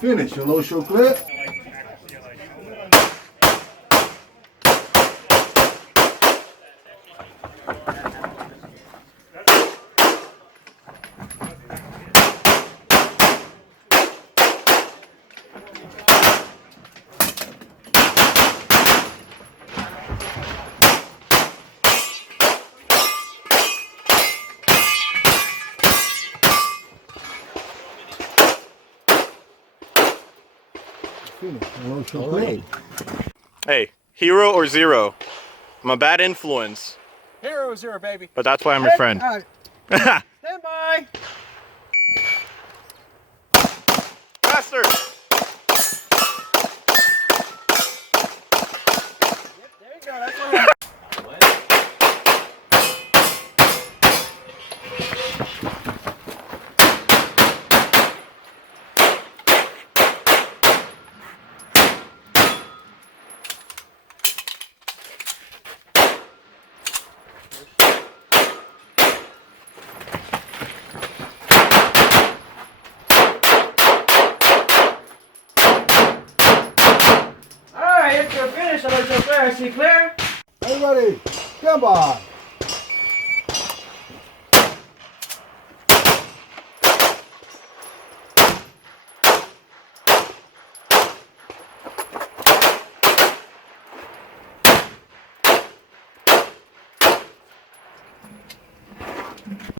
Finish. Your low show clear. Hey, hero or zero? I'm a bad influence. Hero or zero, baby. But that's why I'm your friend. All right. Stand by. Faster! Yep, there you go. That's what Alright, it's your finish. I'll let you clear. See clear? Everybody, stand by.